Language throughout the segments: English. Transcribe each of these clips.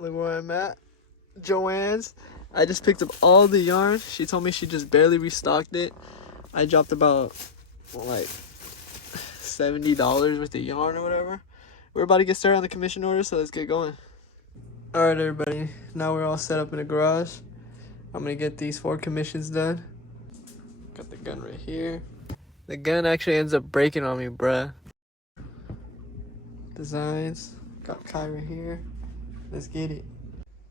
Look where I'm at. Joanne's. I just picked up all the yarn. She told me she just barely restocked it. I dropped about like $70 worth of yarn or whatever. We're about to get started on the commission order, so let's get going. Alright everybody, now we're all set up in the garage. I'm gonna get these 4 commissions done. Got the gun right here. The gun actually ends up breaking on me, bruh. Designs. Got Kai right here. Let's get it.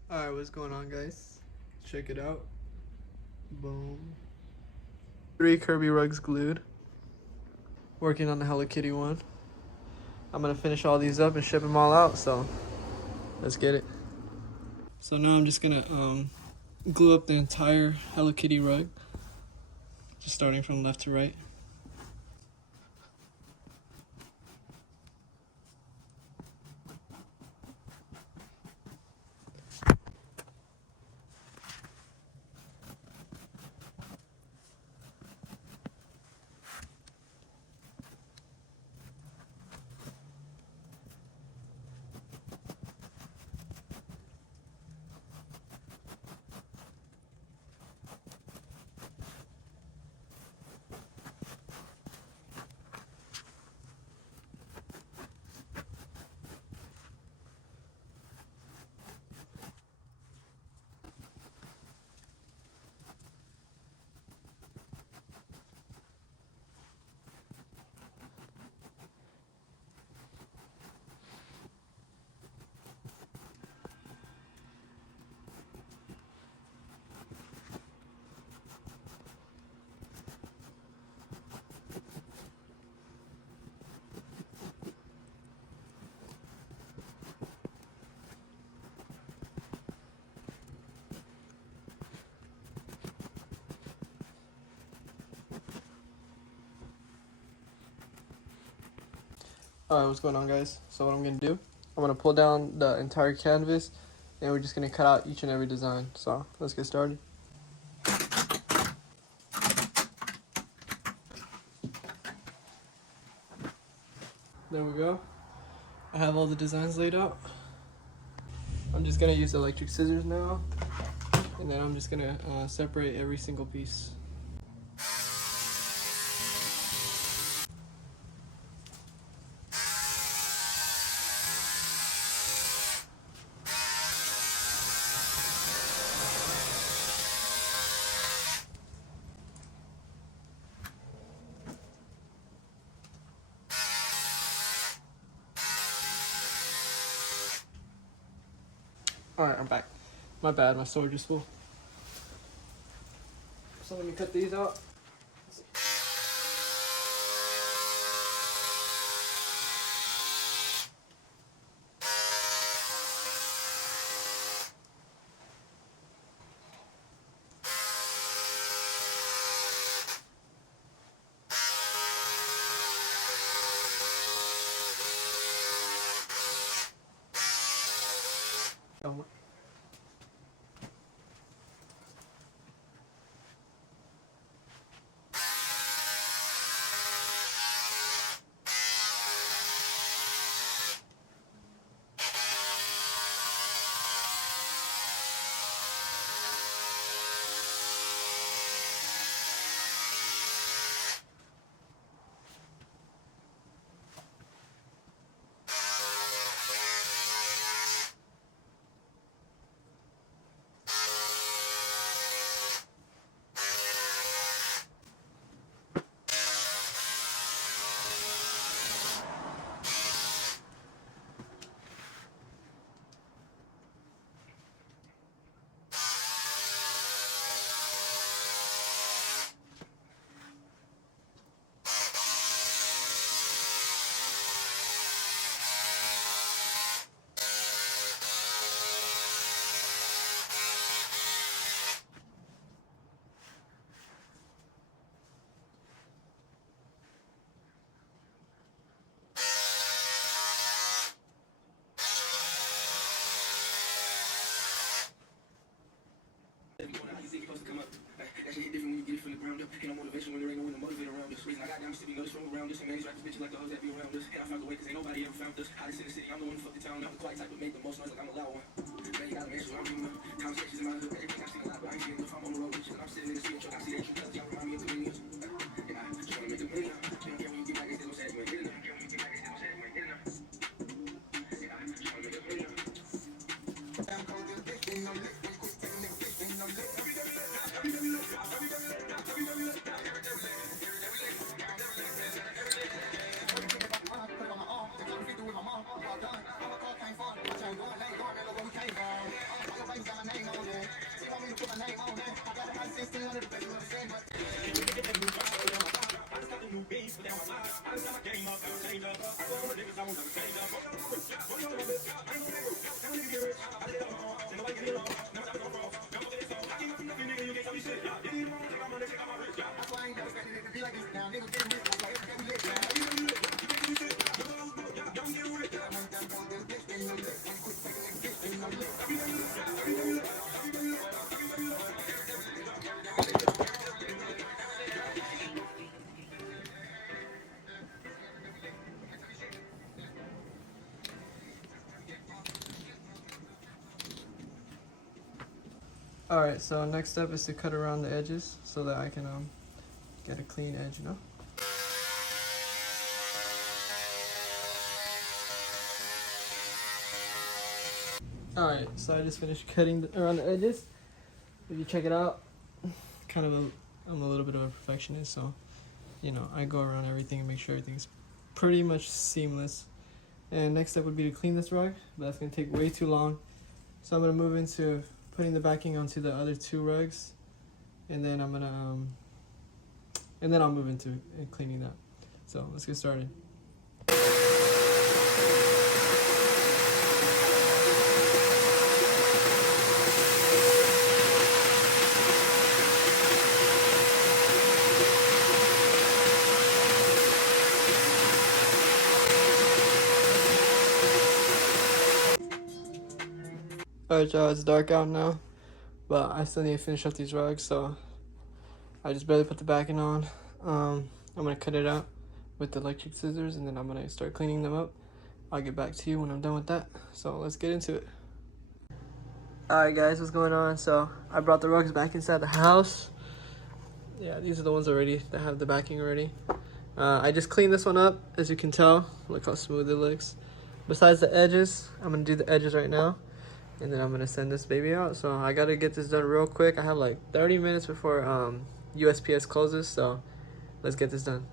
Alright, what's going on, guys? Check it out. Boom. 3 Kirby rugs glued. Working on the Hello Kitty one. I'm gonna finish all these up and ship them all out, so let's get it. So now I'm just gonna glue up the entire Hello Kitty rug. Just starting from left to right. Alright, what's going on, guys? So what I'm gonna do, I'm gonna pull down the entire canvas and we're just gonna cut out each and every design. So let's get started. There we go. I have all the designs laid out. I'm just gonna use electric scissors now, and then I'm just gonna separate every single piece. Alright, I'm back. My bad, my storage is full. So let me cut these out. Oh. Alright, so next step is to cut around the edges so that I can get a clean edge, you know? Alright, so I just finished cutting around the edges. If you check it out, I'm a little bit of a perfectionist, so, you know, I go around everything and make sure everything's pretty much seamless. And next step would be to clean this rug, but that's going to take way too long. So I'm going to move into putting the backing onto the other two rugs, and then I'm gonna and then I'll move into cleaning that. So let's get started. Alright y'all, it's dark out now, but I still need to finish up these rugs, so I just barely put the backing on. I'm going to cut it out with the electric scissors, and then I'm going to start cleaning them up. I'll get back to you when I'm done with that, so let's get into it. Alright guys, what's going on? So I brought the rugs back inside the house. Yeah, these are the ones already that have the backing already. I just cleaned this one up, as you can tell. Look how smooth it looks. Besides the edges, I'm going to do the edges right now. And then I'm going to send this baby out. So I got to get this done real quick. I have like 30 minutes before USPS closes. So let's get this done.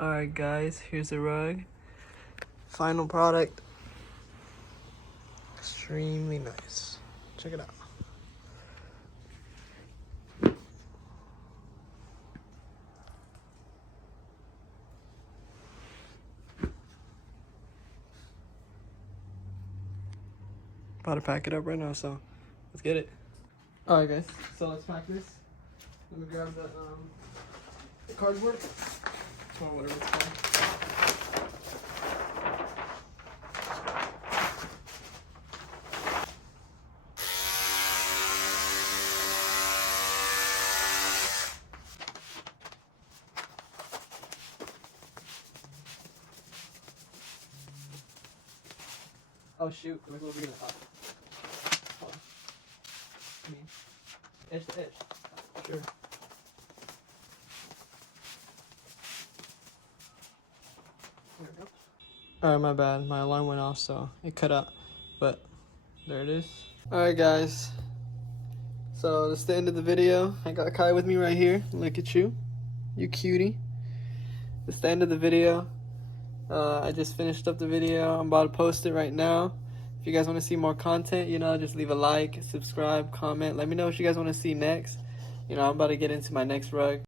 Alright guys, here's the rug. Final product. Extremely nice. Check it out. About to pack it up right now, so let's get it. Alright guys, so let's pack this. Let me grab the cardboard. Or whatever it's called. Oh shoot, we're gonna up. I mean, edge to edge. Sure. Alright, my bad. My alarm went off, so it cut out. But there it is. Alright, guys. So that's the end of the video. I got Kai with me right here. Look at you. You cutie. That's the end of the video. I just finished up the video. I'm about to post it right now. If you guys want to see more content, you know, just leave a like, subscribe, comment. Let me know what you guys want to see next. You know, I'm about to get into my next rug.